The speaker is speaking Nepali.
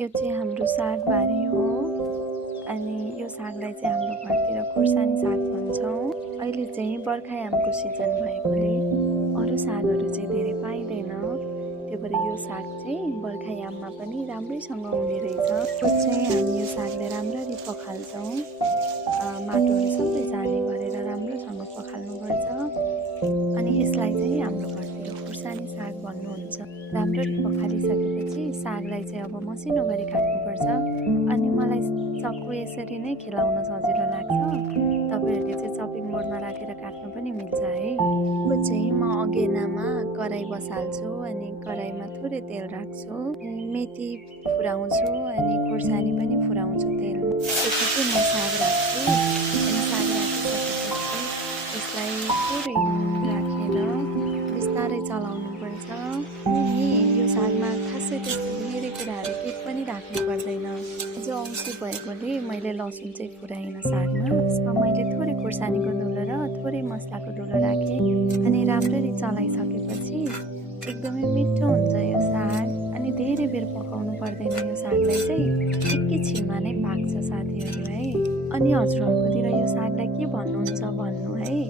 यो चाहिँ हाम्रो सागबारी हो। अनि यो सागलाई चाहिँ हाम्रो घरतिर खुर्सानी साग भन्छौँ। अहिले चाहिँ बर्खायामको सिजन भएकोले अरू सागहरू चाहिँ धेरै पाइँदैन। त्यो भएर यो साग चाहिँ बर्खायाममा पनि राम्रैसँग हुने रहेछ। यो चाहिँ हामी यो सागलाई राम्ररी पखाल्छौँ। माटोहरू सबै जाने गरेर राम्रोसँग पखाल्नुपर्छ। अनि यसलाई चाहिँ हाम्रो घरतिर खुर्सानी साग भन्नुहुन्छ। राम्ररी पखालिसकेपछि सागलाई चाहिँ अब मसिनो गरी काट्नुपर्छ। अनि मलाई चक्कु यसरी नै खेलाउन सजिलो लाग्छ। तपाईँहरूले चाहिँ चपिङ बोर्डमा राखेर काट्नु पनि मिल्छ है। अब चाहिँ म अगेनामा कराई बसाल्छु अनि कराईमा थोरै तेल राख्छु। मेथी फुराउँछु अनि खुर्सानी पनि फुराउँछु तेलमा। त्यसपछि म साग राख्छु। अनि साग राखिसकेपछि यसलाई थोरै नुन राखेर बिस्तारै चलाउनुपर्छ। अनि यो सागमा खासै त्यस्तो धेरै कुराहरू केही पनि राख्नु पर्दैन। जो औँसी भएकोले मैले लसुन चाहिँ फुराइनँ सागमा। त्यसमा मैले थोरै खुर्सानीको धुलो र थोरै मसलाको धुलो राखेँ। अनि राम्ररी चलाइसकेपछि एकदमै मिठो हुन्छ यो साग। अनि धेरै बेर पकाउनु पर्दैन यो सागलाई चाहिँ एकैछिनमा नै पाक्छ साथीहरू है। अनि हजुरहरूकोतिर यो सागलाई के भन्नुहुन्छ भन्नु है।